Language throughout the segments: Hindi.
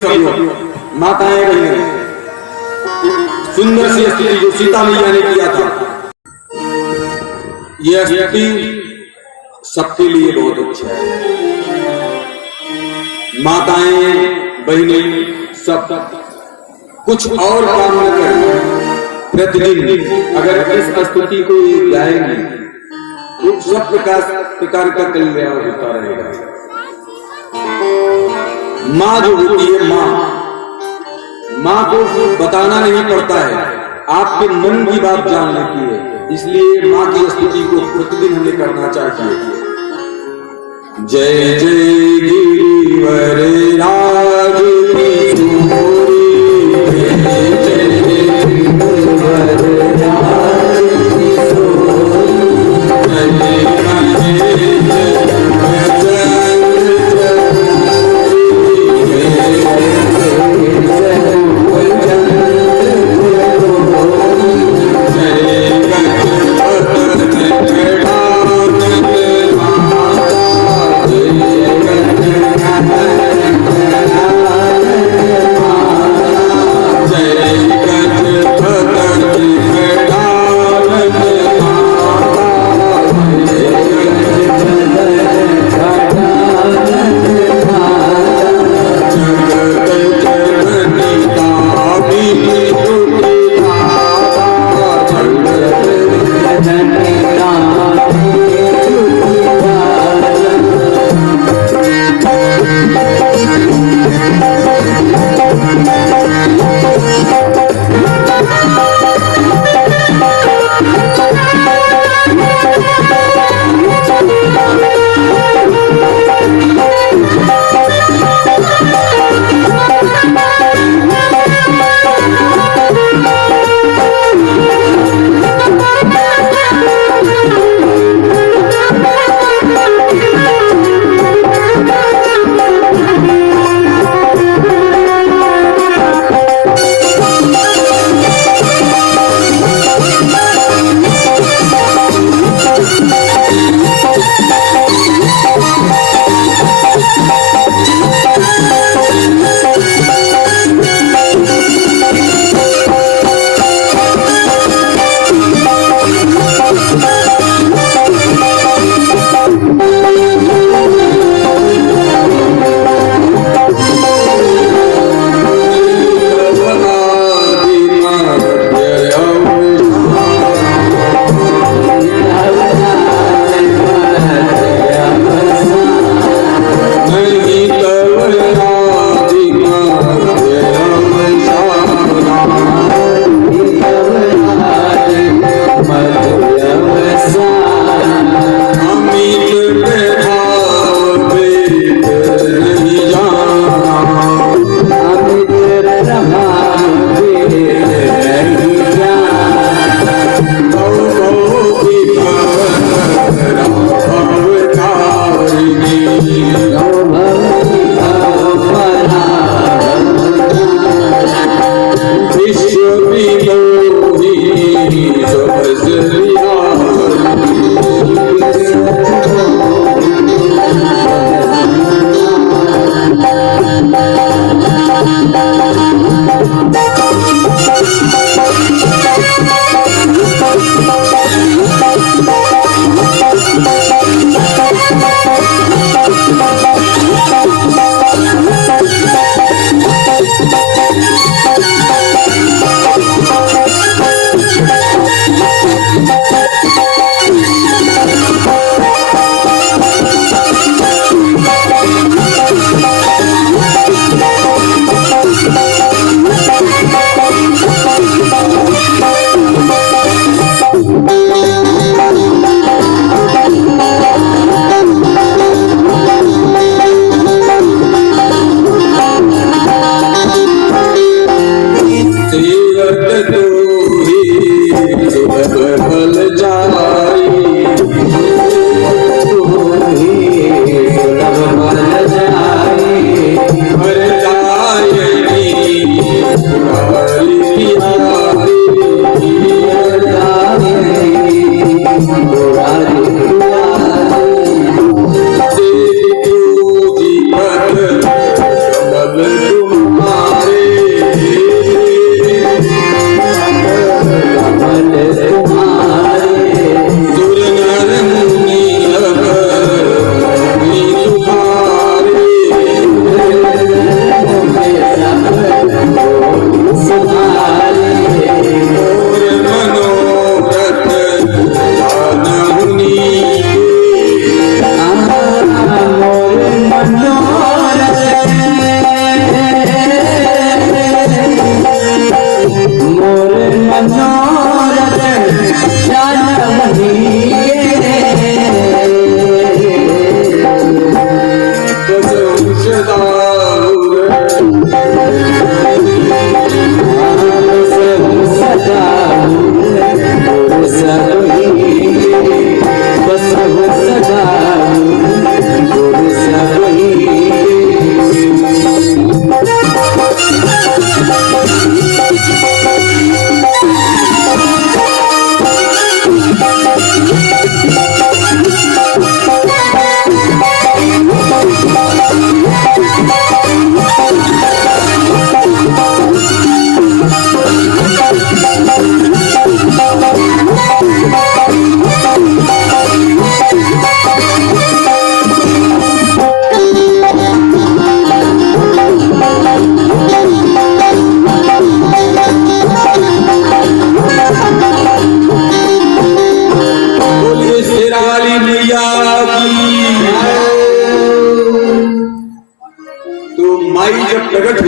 माताएं बहनें, सुंदर सी स्तुति जो सीता मैया ने किया था, यह स्तुति सबके लिए बहुत अच्छा है। माताएं बहनें सब कुछ और काम न करें, प्रतिदिन अगर इस स्तुति को गाएंगे तो सब प्रकार का कल्याण होता रहेगा। माँ जो होती है, माँ को बताना नहीं पड़ता है, आपके मन की बात जान लेती है। इसलिए माँ की स्तुति को प्रतिदिन हमें करना चाहिए। जय जय गिरिवर राज की सुमोरी, जय जय गिरिवर राज की सुमोरी,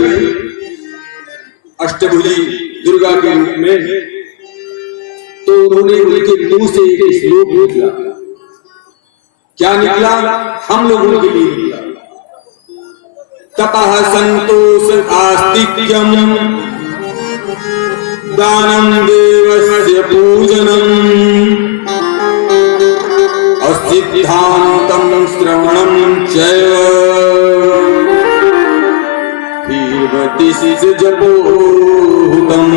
हुई अष्टभुजी दुर्गा के रूप में, तो उन्होंने उनके मुंह से एक श्लोक निकला। क्या निकला? हम लोगों के लिए निकला। तपः संतोष आस्तिक्यम दानम देवस्य पूजनम असिद्धांतम श्रवणम चैव पीबति जपोहुतम।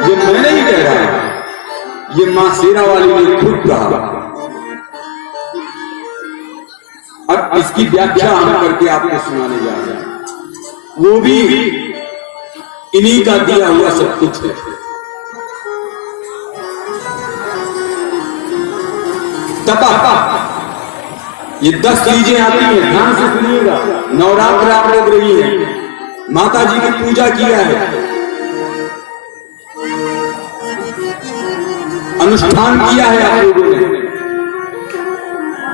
ये मैं नहीं कह रहा, ये मां शेरा वाली ने खुद कहा। अब इसकी व्याख्या हम करके आपको सुनाने जा रहे हैं। वो भी इन्हीं का दिया हुआ सब कुछ है। तपा, ये 10 चीजें आती हैं, ध्यान से सुनिएगा। नवरात्र आप लोग रही है, माता जी की पूजा किया है, अनुष्ठान किया है आप लोगों ने,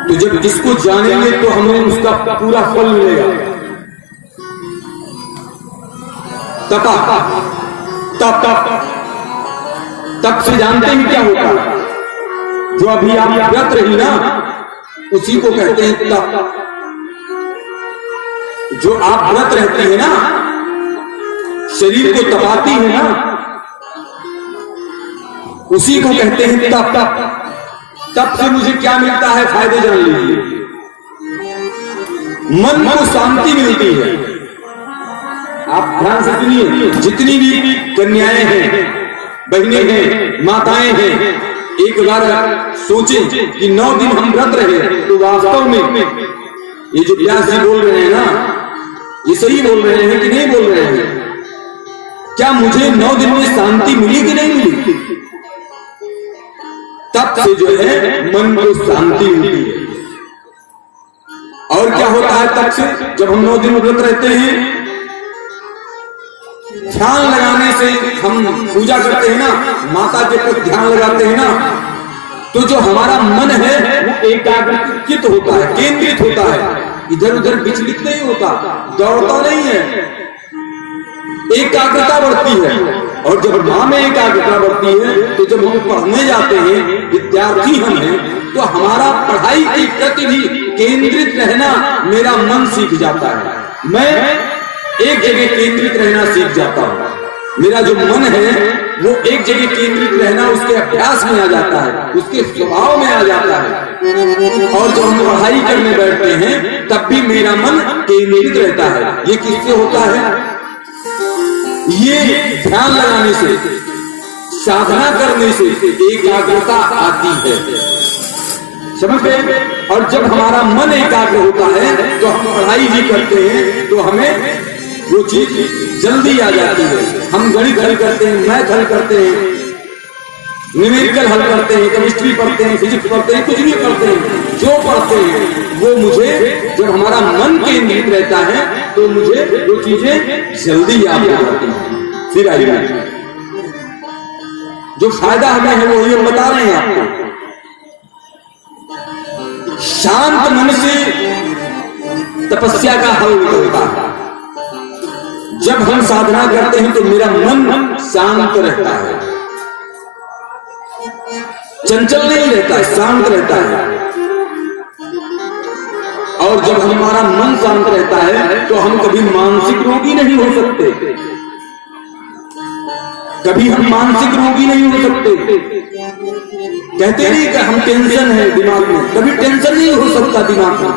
तो जब इसको जानेंगे तो हमें उसका पूरा फल मिलेगा। तपा, तप तप तप से जानते हैं क्या होता? जो अभी आप व्रत रही ना, उसी को कहते हैं तप। जो आप व्रत रहते हैं ना, शरीर को तपाती है ना, उसी को कहते हैं तप। तप से मुझे क्या मिलता है, फायदे जान लीजिए। मन को शांति मिलती है। आप ध्यान से सुनिए, जितनी भी कन्याएं हैं, बहनें हैं, माताएं हैं, एक बार सोचें कि 9 दिन हम व्रत रहे, तो वास्तव में ये जो व्यास जी बोल रहे हैं ना, ये सही बोल रहे हैं कि नहीं बोल रहे हैं? क्या मुझे 9 दिन में शांति मिली कि नहीं मिली? तप से जो है मन को शांति मिलती है। और क्या होता है तप से? जब हम 9 दिन व्रत रहते हैं, ध्यान लगाने से हम पूजा करते हैं ना, माता के प्रति ध्यान लगाते हैं ना, तो जो हमारा मन है वो एकाग्रचित होता है, केंद्रित होता है, इधर उधर विचलित नहीं होता, दौड़ता नहीं है, एकाग्रता बढ़ती है। और जब मां में एकाग्रता बढ़ती है, तो जब हम पढ़ने जाते हैं, विद्यार्थी हम हैं, तो हमारा पढ़ाई के प्रति भी केंद्रित रहना मेरा मन सीख जाता है। मैं एक जगह केंद्रित रहना सीख जाता हूं। मेरा जो मन है वो एक जगह केंद्रित रहना उसके अभ्यास में आ जाता है, उसके स्वभाव में आ जाता है। और जब हम पढ़ाई करने बैठते हैं तब भी मेरा मन केंद्रित रहता है। ये किससे होता है? ये ध्यान लगाने से, साधना करने से एकाग्रता आती है, समझ गए? और जब हमारा मन एकाग्र होता है तो हम पढ़ाई भी करते हैं तो हमें वो चीज जल्दी आ जाती है। हम गणित हल करते हैं, मैथ हल करते हैं, न्यूमेरिकल हल करते हैं, केमिस्ट्री पढ़ते हैं, फिजिक्स पढ़ते हैं, कुछ भी पढ़ते हैं, जो पढ़ते हैं वो मुझे, जब हमारा मन केंद्रित रहता है तो मुझे वो चीजें जल्दी याद हो जाती हैं। फिर आइए, जो फायदा हमें है वो ये बता रहे हैं आपको। शांत मन से तपस्या का हल निकलता है। जब हम साधना करते हैं तो मेरा मन शांत रहता है, चंचल नहीं रहता है, शांत रहता है। और जब हमारा मन शांत रहता है तो हम कभी मानसिक रोगी नहीं हो सकते, कभी हम मानसिक रोगी नहीं हो सकते। कहते नहीं कि हम टेंशन है दिमाग में, कभी टेंशन नहीं हो सकता दिमाग में।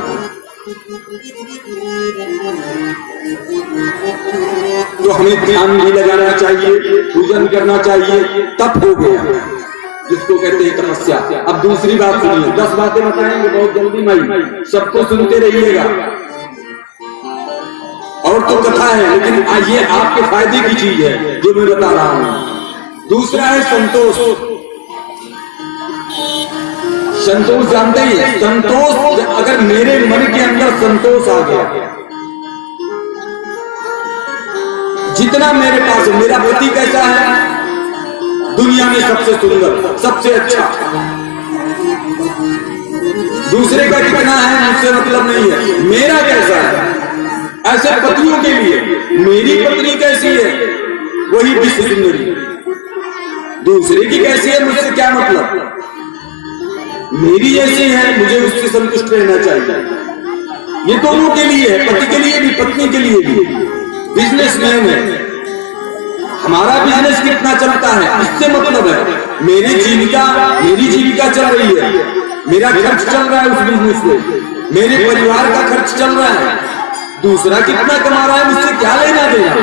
तो हमें ध्यान भी लगाना चाहिए, पूजन करना चाहिए, तप हो गया जिसको कहते हैं तपस्या। अब दूसरी बात सुनिए, 10 बातें बताएंगे बहुत जल्दी में, सबको सुनते रहिएगा। और तो कथा है, लेकिन ये आपके फायदे की चीज है जो मैं बता रहा हूं। दूसरा है संतोष। संतोष जानते हैं? संतोष, अगर मेरे मन के अंदर संतोष आ गया, जितना मेरे पास है, मेरा पति कैसा है, दुनिया में सबसे सुंदर, सबसे अच्छा, दूसरे का कितना है मुझसे मतलब नहीं है, मेरा कैसा है, ऐसे पतियों के लिए मेरी पत्नी कैसी है, वही विश्व सुंदरी। दूसरे की कैसी है, मुझसे क्या मतलब। मेरी जैसी है, मुझे उससे संतुष्ट रहना चाहिए। ये दोनों के लिए है, पति के लिए भी, पत्नी के लिए भी। बिजनेसमैन है, हमारा बिजनेस कितना चलता है इससे मतलब है। मेरी जीविका चल रही है, मेरा खर्च चल रहा है उस बिजनेस से, मेरे परिवार का खर्च चल रहा है। दूसरा कितना कमा रहा है, मुझसे क्या लेना देना।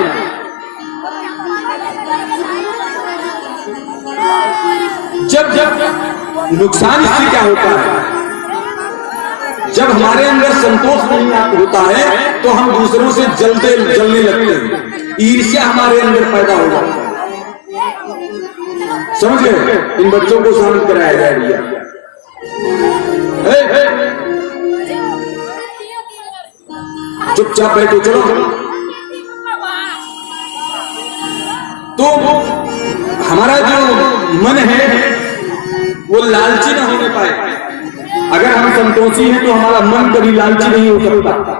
जब नुकसान इससे क्या होता है, जब हमारे अंदर संतोष नहीं होता है तो हम दूसरों से जलने लगते हैं, ईर्ष्या हमारे अंदर पैदा हो जाती है। समझ गए। इन बच्चों को शांत कराया जाए भैया। चुपचाप बैठो, चलो। तो हमारा जो मन है वो लालची ना होने पाए। अगर हम संतोषी हैं तो हमारा मन कभी लालची नहीं हो सकता।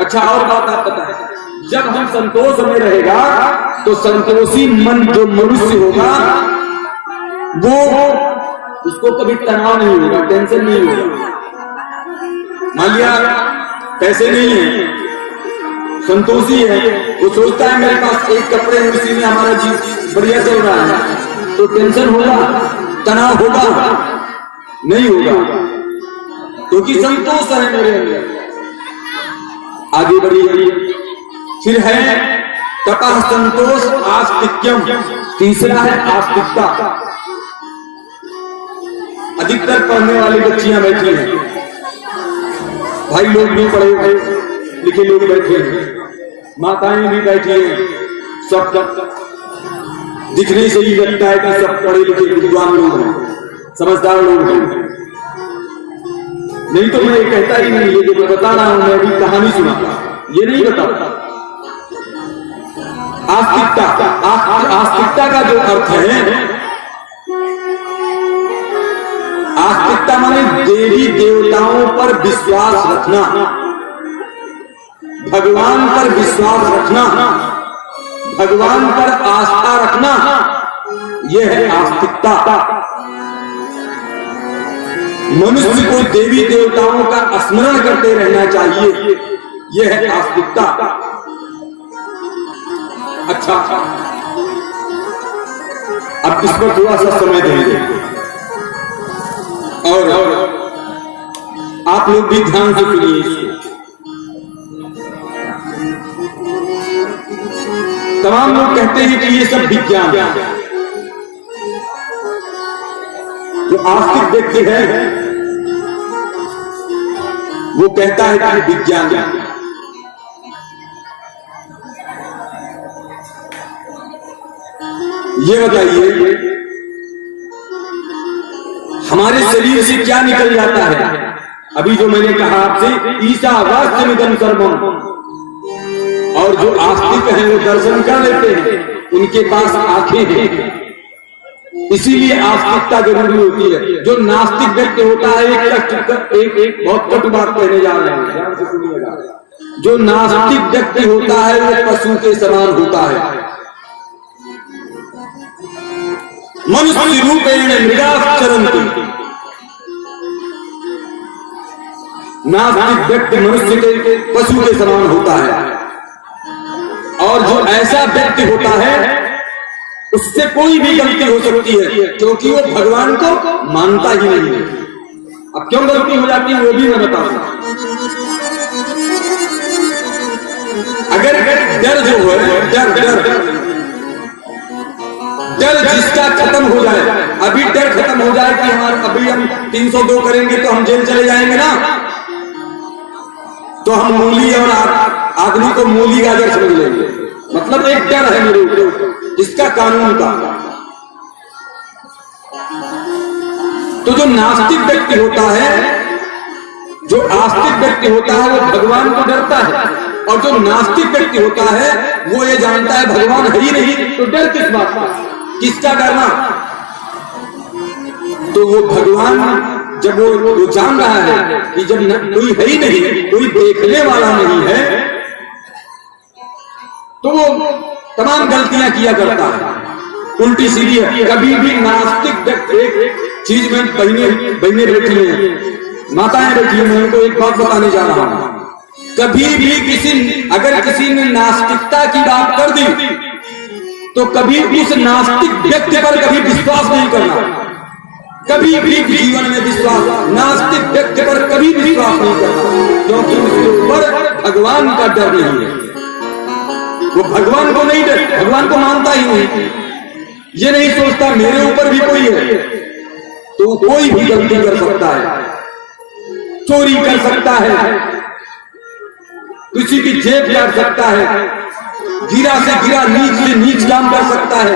अच्छा, और बात आप बताएं, जब हम संतोष में रहेगा तो संतोषी मन जो मनुष्य होगा वो उसको कभी तनाव नहीं होगा, टेंशन नहीं होगा। मान लिया पैसे नहीं है, संतोषी है, वो सोचता है मेरे पास एक कपड़े हैं, उसी में हमारा जीवन बढ़िया चल रहा है, तो टेंशन होगा, तनाव होगा नहीं होगा, क्योंकि संतोष है मेरे अंदर। आगे बढ़िए। फिर है तपः संतोष आस्तिक्यम। तीसरा है आस्तिकता। अधिकतर पढ़ने वाली बच्चियां बैठी हैं, भाई लोग भी पढ़े लिखे लोग बैठे हैं, माताएं भी बैठी हैं। सब दिखने से ही लगता है कि सब पढ़े लिखे विद्वान लोग हैं, समझदार लोग हैं। नहीं तो मैं ये कहता ही नहीं, ये जो मैं बता रहा हूं, मैं अभी कहानी सुना, ये नहीं बताता। आस्तिकता का जो अर्थ है, आस्तिकता माने देवी देवताओं पर विश्वास रखना, भगवान पर विश्वास रखना, भगवान पर आस्था रखना, यह है आस्तिकता। मनुष्य को देवी देवताओं का स्मरण करते रहना चाहिए, यह है आस्तिकता। अच्छा, अब इस पर थोड़ा सा समय देंगे और आप लोग भी ध्यान से सुनिए इसको। तमाम लोग कहते हैं कि ये सब विज्ञान है। जो आस्तिक व्यक्ति है वो कहता है कि विज्ञान है। ये बताइए, हमारे शरीर से क्या निकल जाता है? अभी जो मैंने कहा आपसे, ईशावास्यमिदं सर्वम। और जो आस्तिक हैं वो दर्शन कर लेते हैं, उनके पास आंखें हैं, इसीलिए आस्तिकता जरूरी होती है। जो नास्तिक व्यक्ति होता है, एक बहुत कटु बात कहने जा रहे हैं, ध्यान से सुनिएगा। जो नास्तिक व्यक्ति होता है वो पशु के समान होता है। मनुष्य रूपेण मृगाः चरन्ति। नास्तिक व्यक्ति मनुष्य के पशु के समान होता है। और जो ऐसा व्यक्ति होता है उससे कोई भी गलती हो सकती है, क्योंकि वो भगवान को मानता ही नहीं है। अब क्यों गलती हो जाती है वो भी मैं बताऊंगा। अगर डर जो है, डर जिसका खत्म हो जाए, अभी डर खत्म हो जाए कि अभी हम 302 करेंगे तो हम जेल चले जाएंगे ना, तो हम मूली और आदमी को मूली गाजर समझ लेंगे। मतलब एक डर है मेरे ऊपर, इसका कानून का। तो जो नास्तिक व्यक्ति होता है, जो आस्तिक व्यक्ति होता है, वो भगवान को डरता है। और जो नास्तिक व्यक्ति होता है वो ये जानता है भगवान है ही नहीं, तो डर किस बात का, किसका डरना। तो वो भगवान जब वो जान रहा है कि जब कोई है ही नहीं, कोई देखने वाला नहीं है, तो वो तमाम गलतियां किया करता है, उल्टी सीधी है। कभी भी नास्तिक व्यक्ति, एक चीज में बहनें बैठी हैं, माताएं बैठी हैं, मैं उनको एक बात बताने जा रहा हूं। कभी भी अगर किसी ने नास्तिकता की बात कर दी तो कभी उस नास्तिक व्यक्ति पर कभी विश्वास नहीं करना। कभी भी जीवन में विश्वास, नास्तिक व्यक्ति पर कभी विश्वास नहीं करना, क्योंकि उसके ऊपर भगवान का डर नहीं है। वो भगवान को नहीं डर, भगवान को मानता ही नहीं, ये नहीं सोचता मेरे ऊपर भी कोई है। तो कोई भी गलती कर सकता है, चोरी कर सकता है, किसी की जेब काट सकता है, गिरा से गिरा, नीच से नीच काम कर सकता है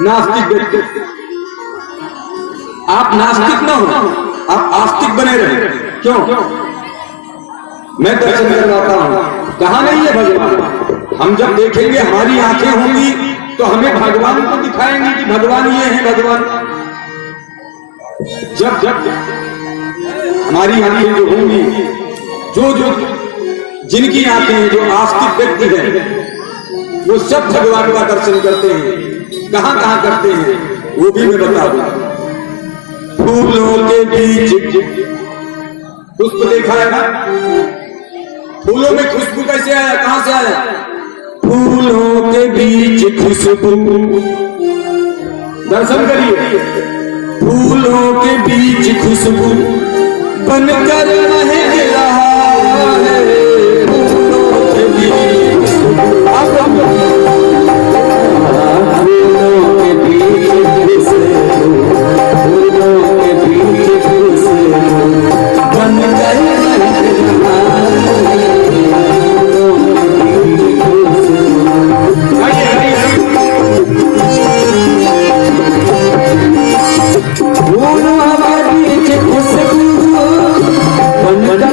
नास्तिक व्यक्ति। आप नास्तिक ना हो, आप आस्तिक बने रहे। क्यों? मैं दर्शन करवाता हूं, कहा नहीं है भगवान। हम जब देखेंगे, हमारी आंखें होंगी तो हमें भगवान को दिखाएंगे कि भगवान ये है भगवान। जब हमारी आंखें जो होंगी, जो जिनकी आंखें हैं, जो आस्तिक व्यक्ति हैं, वो सब भगवान का दर्शन करते हैं। कहां कहां करते हैं वो भी मैं बता दूं। फूलों के बीच पुष्प देखा है ना, फूलों में खुशबू कैसे आया, कहां से आया? फूलों के बीच खुशबू, दर्शन करिए। फूलों के बीच खुशबू बनकर महक रहा है, फूलों के बीच खुशबू। फूलों के बीच खुशबू, फूलों के बीच खुशबू बनकर महक रहा है, फूलों के बीच खुशबू। फूलों के बीच खुशबू बनकर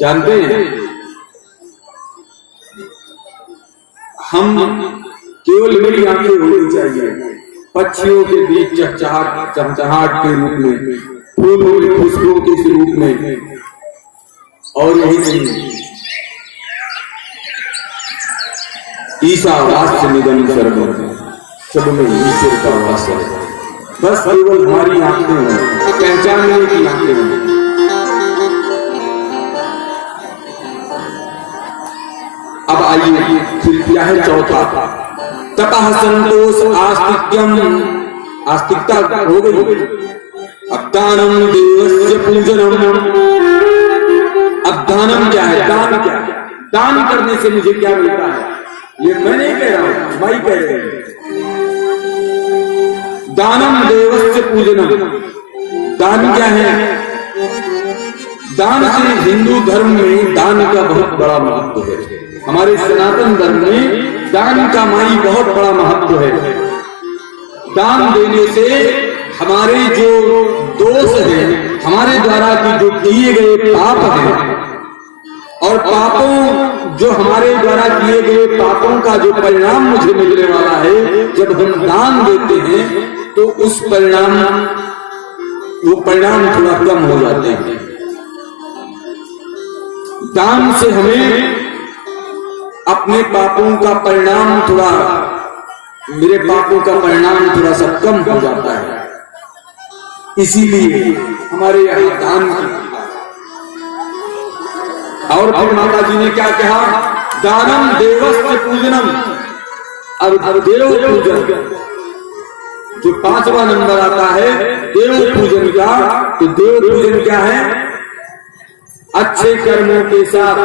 जानते हैं, हम केवल मेरी आंखें होनी चाहिए पक्षियों के बीच चहचहाट के रूप में, फूलों की खुशबू के रूप में, और यही नहीं, ईसा वास्य निगम सर्वम, सब में ईश्वर का वास है। बस केवल हमारी आंखें हैं, पहचानने की आंखें हैं। अब आइए फिर क्या है चौथा, तपः संतोष आस्तिक्यम, आस्तिकता हो गई। अब दानम देवस्य पूजनम, अब दानम क्या है, दान क्या है, दान करने से मुझे क्या मिलता है, ये मैं नहीं कह रहा हूं, माई कह रहे हैं। दानम देवस्य पूजनम, दान क्या है, दान से हिंदू धर्म में दान का बहुत बड़ा महत्व है। हमारे सनातन धर्म में दान का माई बहुत बड़ा महत्व है। दान देने से हमारे जो दोष हैं, हमारे द्वारा की जो किए गए पाप हैं, और पापों जो हमारे द्वारा किए गए पापों का जो परिणाम मुझे मिलने वाला है, जब हम दान देते हैं तो उस वो परिणाम थोड़ा कम हो जाते हैं। दान से हमें अपने पापों का परिणाम थोड़ा, मेरे पापों का परिणाम थोड़ा सा कम हो जाता है, इसीलिए हमारे यहाँ दान की। और फिर माता जी ने क्या कहा, दानम देवस्य पूजनम, अब देव पूजन जो 5वां नंबर आता है देव पूजन का, तो देव पूजन क्या है, अच्छे कर्मों के साथ,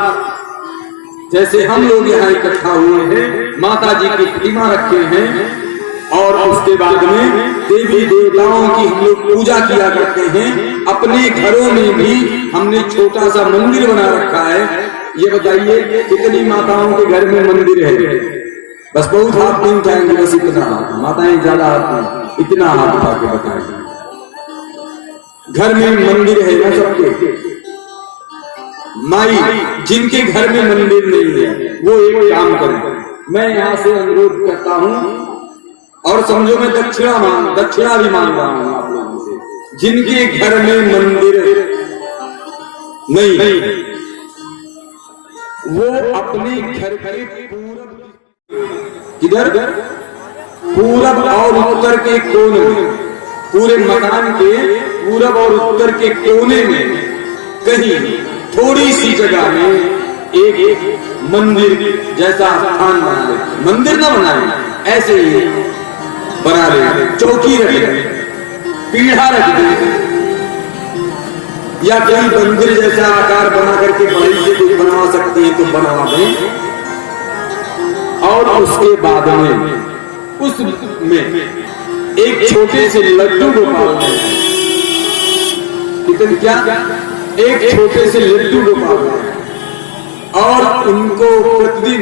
जैसे हम लोग यहाँ इकट्ठा हुए हैं, माता जी की प्रतिमा रखे हैं, और उसके बाद में देवी देवताओं की हम लोग पूजा किया करते हैं। अपने घरों में भी हमने छोटा सा मंदिर बना रखा है। ये बताइए कितनी माताओं के घर में मंदिर है, बस बहुत हाथ नहीं उठाएंगे, बस इतना, माताएं ज्यादा हाथ, इतना हाथ उठा के बताएंगे। घर में मंदिर है ना सबके, माई जिनके घर में मंदिर नहीं है वो एक काम करें, मैं यहाँ से अनुरोध करता हूँ, और समझो मैं दक्षिणा भी मांग रहा हूँ आप लोगों से, जिनके घर में मंदिर नहीं वो अपने घर के पूरब, किधर, पूरब और उत्तर के कोने, पूरे मकान के पूरब और उत्तर के कोने में कहीं थोड़ी सी जगह में एक मंदिर जैसा स्थान बना ले। मंदिर ना बनाए, ऐसे ही बना ले, चौकी रख ले, पीढ़ा रख दे, या कहीं मंदिर जैसा आकार बना करके बड़ी से कुछ बनवा सकते हैं तो बनवा दें। और उसके बाद में उसमें एक छोटे से लड्डू गोपाल, कितने क्या, एक छोटे से लड्डू गोपाल, और उनको प्रतिदिन,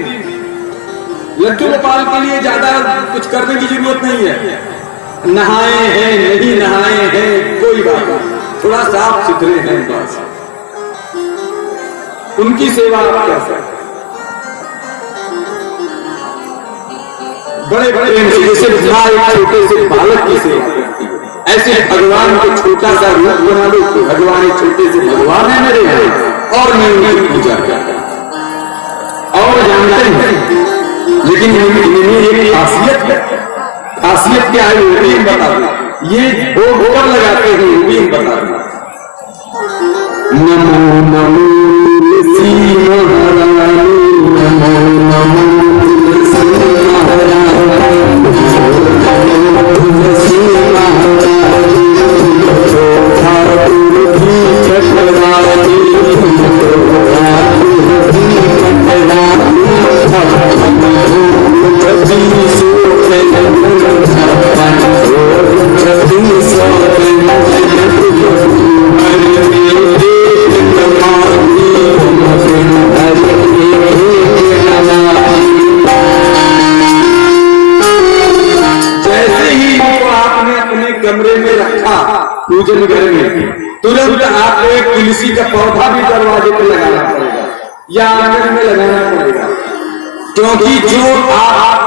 लड्डू गोपाल के लिए ज्यादा कुछ करने की जरूरत नहीं है, नहाए हैं नहीं नहाए हैं कोई बात नहीं, थोड़ा साफ सुथरे हैं बस, उनकी सेवा आप कर सकते। बड़े बड़े जैसे छोटे से बालक की सेवा करती है, ऐसे भगवान को छोटा सा रूप बना लो कि भगवान छोटे से भगवान है मेरे हैं, और मैं उनकी पूजा करता और जानते हैं। लेकिन इनमें एक खासियत क्या है वो भी बता दो, ये होकर लगाते हैं वो भी बता दो। नमो नमो तुलसी महारानी, नमो नमो तुलसी महारानी, तुलसी महारानी, ठाकुर की कटवानी, Hare दरवाजे पे लगाना पड़ेगा या आंगन में लगाना पड़ेगा, क्योंकि जो आप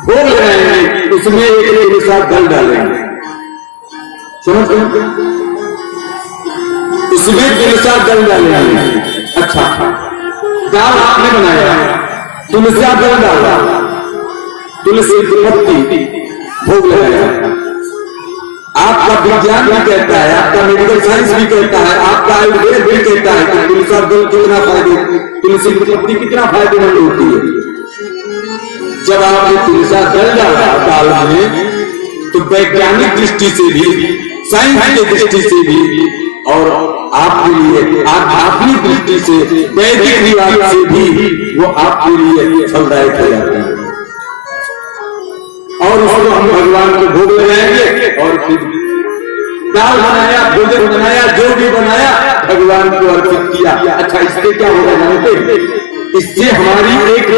भोग लगाएंगे उसमें एक तुलसा दल डालेंगे। समझ गए? उसमें तुलसा दल डालेंगे। अच्छा, दाल आपने बनाया, तुलसा दल डाला, तुलसी की पत्ती भोग लगाया। आपका विज्ञान भी कहता है, आपका मेडिकल साइंस भी कहता है, आपका आयुर्वेद भी कहता है कि तुलसी दल कितना फायदे, तुलसी की पत्ती कितना फायदेमंद होती है। जब आपने तुलसी दल डाला दाल में, तो वैज्ञानिक दृष्टि से भी, साइंस की दृष्टि से भी और आपके लिए आध्यात्मिक दृष्टि से, वैदिक रिवाज से भी वो आपके लिए फलदायक हो जाती है। और उसको हम भगवान को भोग लगाएंगे और फिर दाल बनाया, भोजन बनाया, जो भी बनाया भगवान को अर्पित किया। अच्छा, इससे क्या होगा जानते? इससे हमारी एक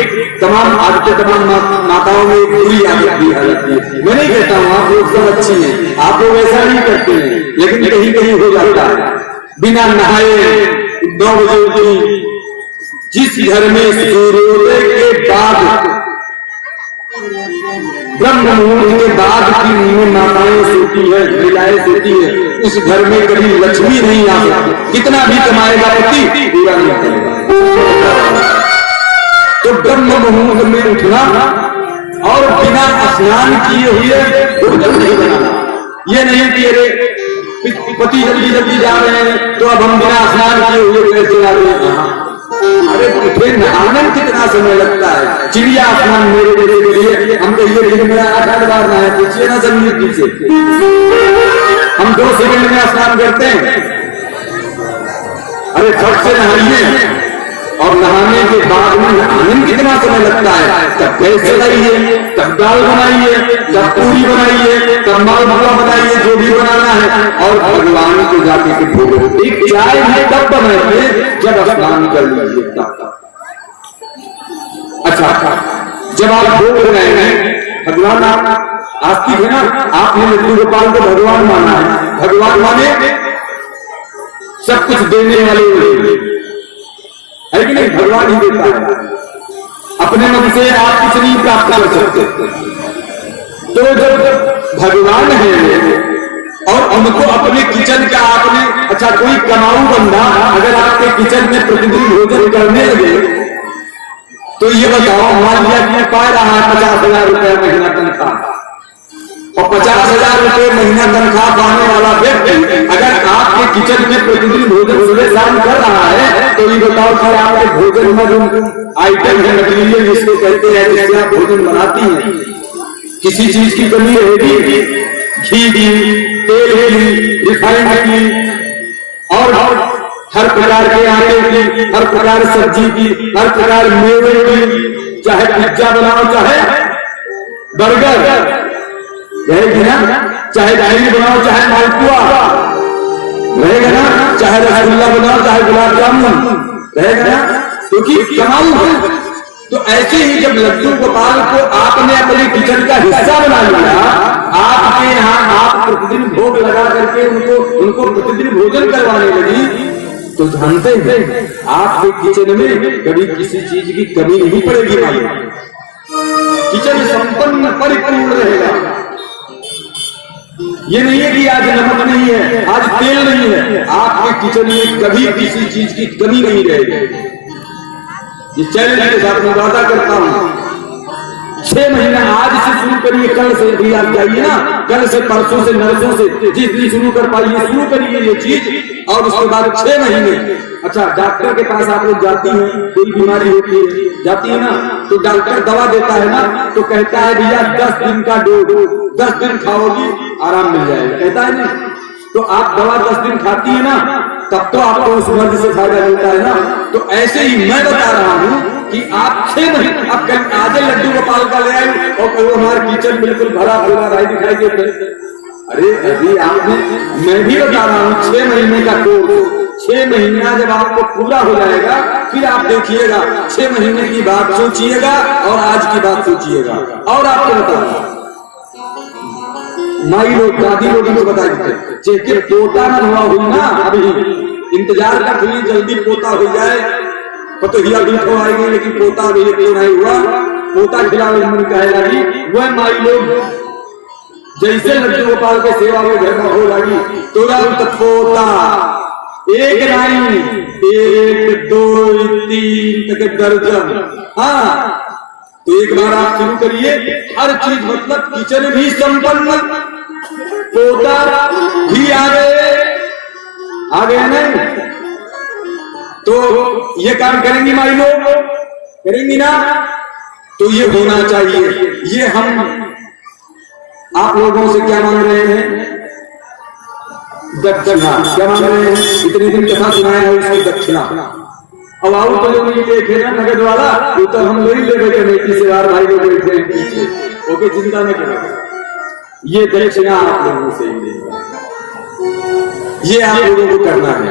तमाम आदतें, तमाम माताओं में एक बुरी आदत भी आ जाती है। मैं नहीं कहता हूँ आप लोग सब अच्छी हैं, आप लोग ऐसा नहीं करते हैं, लेकिन कहीं कहीं हो जाता है। बिना नहाए 9 बजे उठी, जिस घर में सूर्योदय के बाद, ब्रह्म मुहूर्त के बाद की माताएं सोती है, महिलाएं सोती है, उस घर में कभी लक्ष्मी नहीं आ सकती। कितना भी कमाएगा पति पूरा नहीं करेगा। तो ब्रह्म मुहूर्त में उठना और बिना स्नान किए हुए भोजन नहीं बनाना। ये नहीं कि अरे पति जल्दी जल्दी जा रहे हैं तो अब हम बिना स्नान किए हुए कैसे आ रहे हैं। अरे फिर नहाने में कितना समय लगता है? चिड़िया स्नान मेरे बेटे के लिए हम तो ये दिन मेरा 8 बार नहाए, पूछिए ना समृद्धि से। हम 2 सेकंड में स्नान करते हैं। अरे फट से नहाइए, और नहाने के बाद में नहाने में कितना समय लगता है? तब पैसे लगाइए, तब दाल बनाइए, तब पूरी बनाइए, तब मालपुआ बनाइए, जो भी बनाना है, और भगवान को जाके के भोग। एक चाय है तब बनाइए जब स्नान कर लीजिए तब। अच्छा, जब आप भोग बनाएंगे, भगवान आप आस्तिक है ना, आपने लड्डू गोपाल को भगवान माना है। भगवान माने सब कुछ देने वाले है कि नहीं? भगवान ही देता है। अपने मन से आप कुछ नहीं प्राप्त कर सकते। तो जब भगवान है और उनको अपने किचन का आपने, अच्छा कोई कमाऊ बंदा अगर आपके किचन में प्रतिदिन भोजन करने लगे, तो ये बताओ, मान लिया कि पा रहा है 50,000 रुपया महीना तनख्वाह, और 50,000 रुपये महीना तनख्वाह पाने वाला व्यक्ति अगर आपके किचन में प्रतिदिन भोजन सुबह शाम कर रहा है, तो ये बताओ कि आपके भोजन में जो आइटम है, मटीरियल जिसको कहते हैं, जिससे आप भोजन बनाती हैं, किसी चीज की कमी रहेगी? घी की, तेल की, रिफाइंड की, और हर प्रकार के आटे की, हर प्रकार सब्जी की, हर प्रकार मेवे की, चाहे पिज्जा बनाओ, चाहे बर्गर रहेगी ना, चाहे डायरी बनाओ, चाहे मालपुआ रहेगा ना, चाहे रसगुल्ला बनाओ, चाहे गुलाब जामुन रहेगा ना, क्योंकि कमाल है। तो ऐसे ही जब लड्डू गोपाल को आपने अपने किचन का हिस्सा बना लिया, आपके यहाँ आप प्रतिदिन भोग लगा करके उनको प्रतिदिन भोजन करवाने लगी, तो जानते हैं आपके किचन में कभी किसी चीज की कमी नहीं पड़ेगी। किचन संपन्न परिपूर्ण रहेगा। ये नहीं है कि आज नमक नहीं है, आज तेल नहीं है, आपके किचन में कभी किसी चीज की कमी नहीं रहेगी। ये चैलेंज के साथ मैं वादा करता हूं, 6 महीना आज से शुरू करिए, कल से भी आप जाइए ना, कल से, परसों से, नरसों से, जिस दिन शुरू कर पाइए शुरू करिए ये चीज, और उसके बाद 6 महीने। अच्छा, डॉक्टर के पास आप लोग जाती हैं, कोई बीमारी होती है, जाती है ना, तो डॉक्टर दवा देता है ना, तो कहता है भैया 10 दिन का डोज, 10 दिन खाओगी आराम मिल जाएगा, कहता है ना। तो आप दवा 10 दिन खाती है ना, तब तो आपको उस मर्ज से फायदा मिलता है ना। तो ऐसे ही मैं बता रहा हूं कि आप 6 महीने, अब कल आज लड्डू गोपाल का ले आए और कहो हमारा किचन बिल्कुल भरा भरा रहा दिखाई देते। अरे अभी आपने, मैं भी बता रहा हूं 6 महीने का कोर्स, 6 महीना जब आपको पूरा हो जाएगा, फिर आप देखिएगा, 6 महीने की बात सोचिएगा और आज की बात सोचिएगा। और आपको बताऊंगा, माई लोग, दादी लोग को बता देते, जेके पोता न हुआ हुई ना, अभी इंतजार कर रही जल्दी पोता हो जाए, पतोहिया दूठो आएगी लेकिन पोता अभी क्यों नहीं हुआ। पोता खिलावे मन कहेगा कि वह माई लोग जैसे लड्डू गोपाल के सेवा में घर में हो लगी तुरंत पोता, एक नहीं 1 2 3 तक दर्जन। हाँ तो एक बार आप शुरू करिए, हर चीज मतलब किचन भी संपन्न, पोता भी आ गए नहीं तो ये काम करेंगी माई लोग, करेंगी ना। तो ये होना चाहिए। ये हम आप लोगों से क्या मांग रहे हैं? दक्षिणा। क्या मांग रहे हैं? इतने दिन कथा सुनाए हैं उसकी दक्षिणा। अब आओ तो जो ये देखे ना नगद वाला, वो तो हम नहीं ले बैठे बेटी से बार भाई लोग बैठे हैं पीछे, ओके चिंता न करें। ये दक्षिणा आप लोगों से ही लेगा, ये आप लोगों को करना है।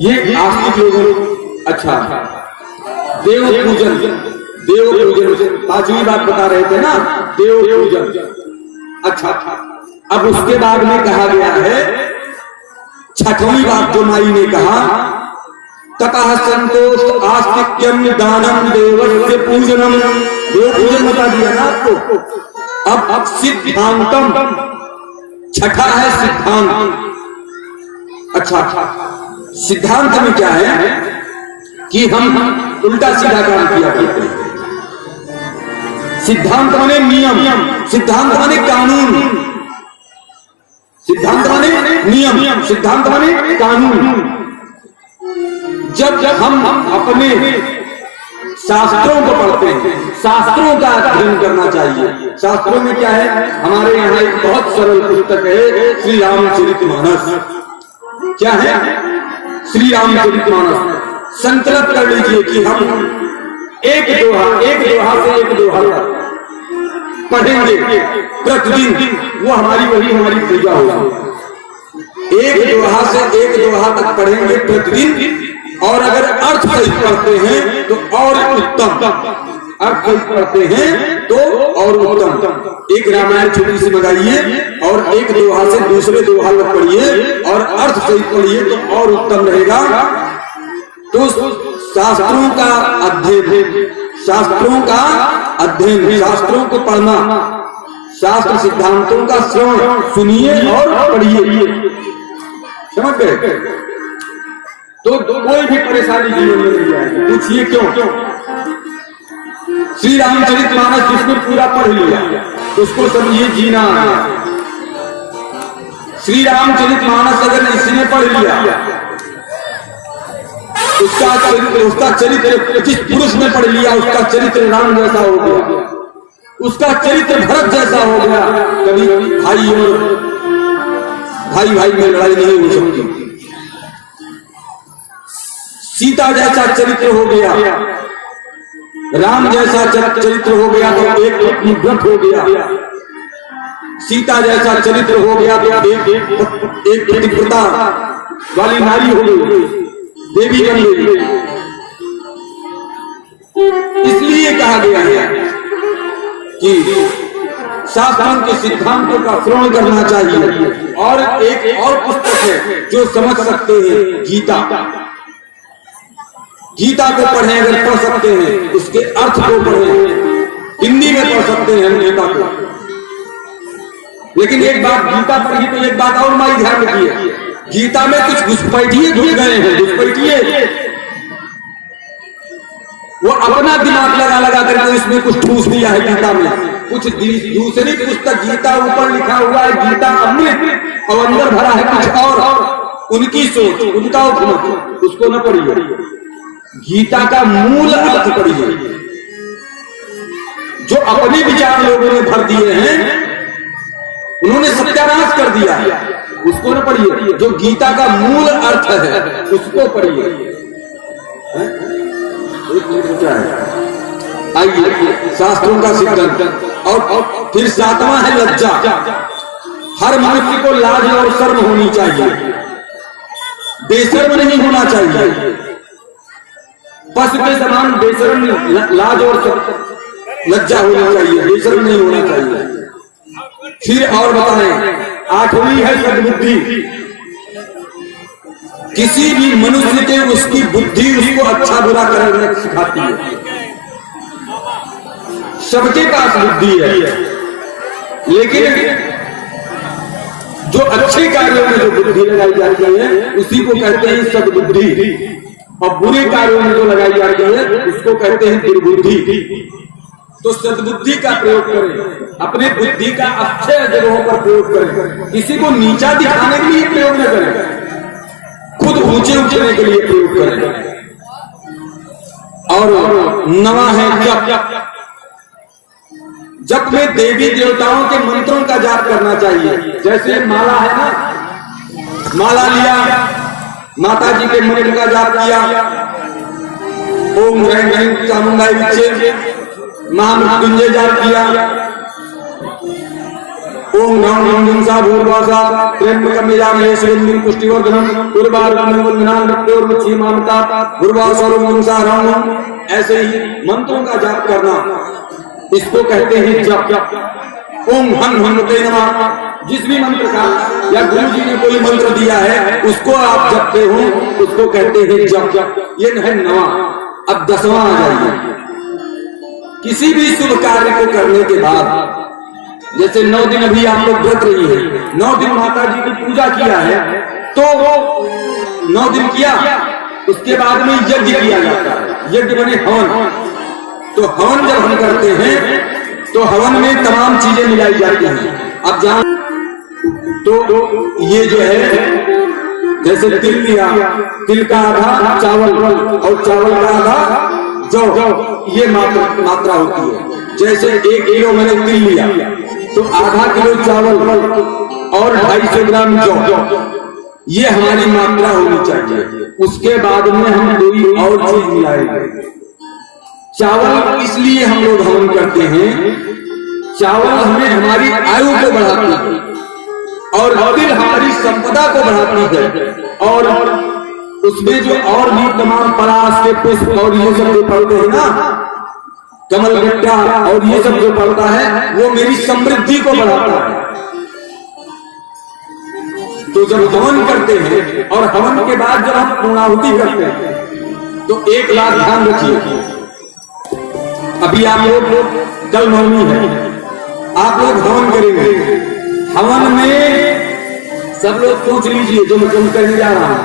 ये आस्तिक लोगों। अच्छा देव पूजन, देव पूजन 5वीं बात बता रहे थे ना, देव पूजन। अच्छा अब उसके बाद में कहा गया है 6वीं बात जो माई ने कहा, ततः संतोष आस्तिक्यम दानम देवस्य पूजनम। देव पूजन बता दिया ना आपको। अब सिद्धांतम 6ठा है सिद्धांत। अच्छा सिद्धांत में क्या है कि हम उल्टा सीधा काम किया करते हैं। सिद्धांत माने नियम, सिद्धांत माने कानून, सिद्धांत माने नियम, सिद्धांत माने कानून। जब हम अपने शास्त्रों को पढ़ते हैं, शास्त्रों का अध्ययन करना चाहिए। शास्त्रों में क्या है? हमारे यहाँ एक बहुत सरल पुस्तक है श्री रामचरितमानस। क्या है? श्री रामचरितमानस। संकल्प कर लीजिए कि हम एक दोहा से एक दोहा पढ़ेंगे प्रतिदिन, वो हमारी पूजा होगी। एक दोहा से एक दोहा तक पढ़ेंगे प्रतिदिन, और अगर अर्थ सही पढ़ते हैं तो और उत्तम, अर्थ सही पढ़ते हैं तो और उत्तम। एक रामायण छोटी सी मंगाइए और एक दोहा से दूसरे दोहा में पढ़िए और अर्थ सही पढ़िए तो और उत्तम रहेगा। तो शास्त्रों का अध्ययन, शास्त्रों का अध्ययन, शास्त्रों को पढ़ना, शास्त्र सिद्धांतों का श्रवण सुनिए और पढ़िए। समझ गए? तो कोई भी परेशानी जीवन में नहीं आएगी। पूछिए क्यों? श्री रामचरितमानस जिसने पूरा पढ़ लिया उसको समझिए जीना है। श्री रामचरितमानस अगर इसने पढ़ लिया, उसका चरित्र जिस पुरुष ने पढ़ लिया उसका चरित्र राम जैसा हो गया, उसका चरित्र भरत जैसा हो गया। कभी भाई में लड़ाई नहीं हो सकती। सीता जैसा चरित्र हो गया, राम जैसा चरित्र हो गया तो एक व्रत हो गया। सीता जैसा चरित्र हो गया तो एक पतिव्रता वाली नारी हो गई, देवी बन गई। इसलिए कहा गया है कि शास्त्रों के सिद्धांतों का श्रवण करना चाहिए। और एक और पुस्तक है जो समझ सकते हैं, गीता। गीता को पढ़ें, अगर पढ़ सकते हैं उसके अर्थ को पढ़ें। हिंदी में पढ़ सकते हैं गीता को। लेकिन एक बात गीता पढ़ी तो एक बात और माई ध्यान रखिए, गीता में कुछ घुसपैठिए घुस गए हैं, घुसपैठिए वो अपना दिमाग लगा करके इसमें कुछ ठूस दिया है गीता में। कुछ दूसरी पुस्तक गीता ऊपर लिखा हुआ है गीता अमृत, और अंदर भरा है कुछ और उनकी सोच, उनका उपमत, उसको न पढ़िए। गीता का मूल अर्थ पढ़िए। जो अपने विचार लोगों ने भर दिए हैं, उन्होंने सत्यानाश कर दिया, उसको न पढ़िए। जो गीता का मूल अर्थ है उसको पढ़िए। आइए शास्त्रों का सिद्धांत। और फिर 7वां है लज्जा। हर मनुष्य को लाज और शर्म होनी चाहिए, बेशर्म नहीं होना चाहिए। पशु के समान बेशर्म, लाज और लज्जा होनी चाहिए, बेशर्म नहीं होना चाहिए। फिर और बताएं, 8वीं है सद्बुद्धि। किसी भी मनुष्य के उसकी बुद्धि उसको अच्छा बुरा करना सिखाती है। सबके पास बुद्धि है, लेकिन जो अच्छे कार्यों में जो बुद्धि लगाई जाती है उसी को कहते हैं सद्बुद्धि, और बुरे कार्यों में जो लगाई जाती है उसको कहते हैं दुर्बुद्धि। तो सद्बुद्धि का प्रयोग करें, अपने बुद्धि का अच्छे जगहों पर प्रयोग करें, किसी को नीचा दिखाने के लिए प्रयोग न करें, खुद ऊंचे उठने के लिए प्रयोग करें। और नवा है जप। जप में देवी देवताओं के मंत्रों का जाप करना चाहिए। जैसे माला है ना, माला लिया, माता जी के मंत्र का जाप किया, ओम ह्रीं ह्रीं चामुंडाई विच्चे, महामृत्युंजय जाप किया, ओम नमः नमः भूर्वासा त्र्यंबकं यजामहे सुगंधिं पुष्टिवर्धनम् उर्वारुकं वन्दनान् मृत्योर्मुक्षीमामृता भूर्वासोर्वंसारम्। ऐसे ही मंत्रों का जाप करना, इसको कहते हैं जप। ओम हं हनुमते नमः, जिस भी मंत्र का या गुरु जी ने कोई मंत्र दिया है उसको आप जपते हो, उसको कहते हैं जप। ये है नवा। अब 10वां आ जाइए। किसी भी शुभ कार्य को करने के बाद, जैसे 9 दिन अभी आप लोग व्रत रही है, 9 दिन माता जी की पूजा किया है, तो 9 दिन किया, उसके बाद में यज्ञ किया जाता है। यज्ञ बने हवन। तो हवन जब हम करते हैं तो हवन में तमाम चीजें मिलाई जाती हैं। अब जान तो ये जो है, जैसे तिल लिया, तिल का आधा चावल और चावल का आधा जौ, ये मात्रा होती है। जैसे 1 किलो मैंने तिल लिया तो आधा किलो चावल और 250 ग्राम जौ, ये हमारी मात्रा होनी चाहिए। उसके बाद में हम कोई और चीज मिलाएंगे। चावल इसलिए हम लोग हवन करते हैं, चावल हमें हमारी आयु को बढ़ाती है और तिल हमारी संपदा को बढ़ाती है। और उसमें जो और भी तमाम पलाश के पुष्प और ये सब जो पड़ते हैं ना, कमल गट्टा और ये सब जो पड़ता है, वो मेरी समृद्धि को बढ़ाता है। तो जब हवन करते हैं और हवन के बाद जब हम पूर्णाहुति करते हैं तो 1 लाख ध्यान रखिए। अभी आप लोग कल नवमी है, आप लोग हवन करेंगे। हवन में सब लोग पूछ लीजिए, जो मैं करने जा रहा हूं,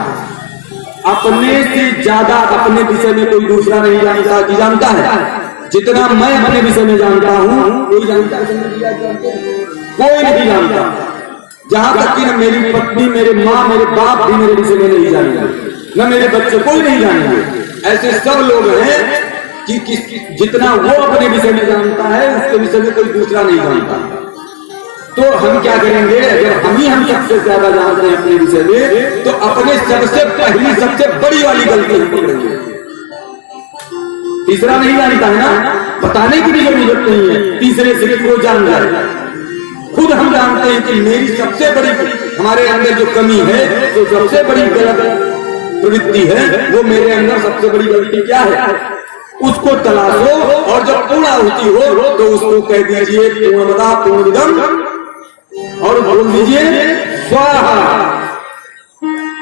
अपने से ज्यादा अपने विषय में कोई दूसरा नहीं जानता कि जानता है जितना मैं अपने विषय में जानता हूं, कोई जानता कोई नहीं जानता। जहां तक कि न मेरी पत्नी, मेरे माँ, मेरे बाप भी मेरे विषय में नहीं जानेंगे, न मेरे बच्चे, कोई नहीं जानेंगे। ऐसे सब लोग हैं कि जितना वो अपने विषय में जानता है उसके विषय में कोई दूसरा नहीं जानता। तो हम क्या करेंगे, अगर हम सबसे ज्यादा जानते हैं अपने विषय में, तो अपने सबसे पहली सबसे बड़ी वाली गलती हम करेंगे। तीसरा नहीं जानता है ना, बताने की भी जरूरत नहीं है, तीसरे से वो जान जाए। खुद हम जानते हैं कि मेरी सबसे बड़ी, हमारे अंदर जो कमी है, जो सबसे बड़ी गलत प्रवृत्ति है, वो मेरे अंदर सबसे बड़ी गलती क्या है, उसको तलाशो। और जब पूर्णाहुति हो तो उसको कह दीजिए पूर्णमदा पूर्णमिदम्, और बोल दीजिए स्वाहा।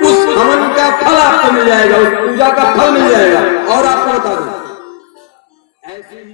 उस हवन का फल आपको मिल जाएगा, उस पूजा का फल मिल जाएगा। और आपको बता दूं, ऐसे ही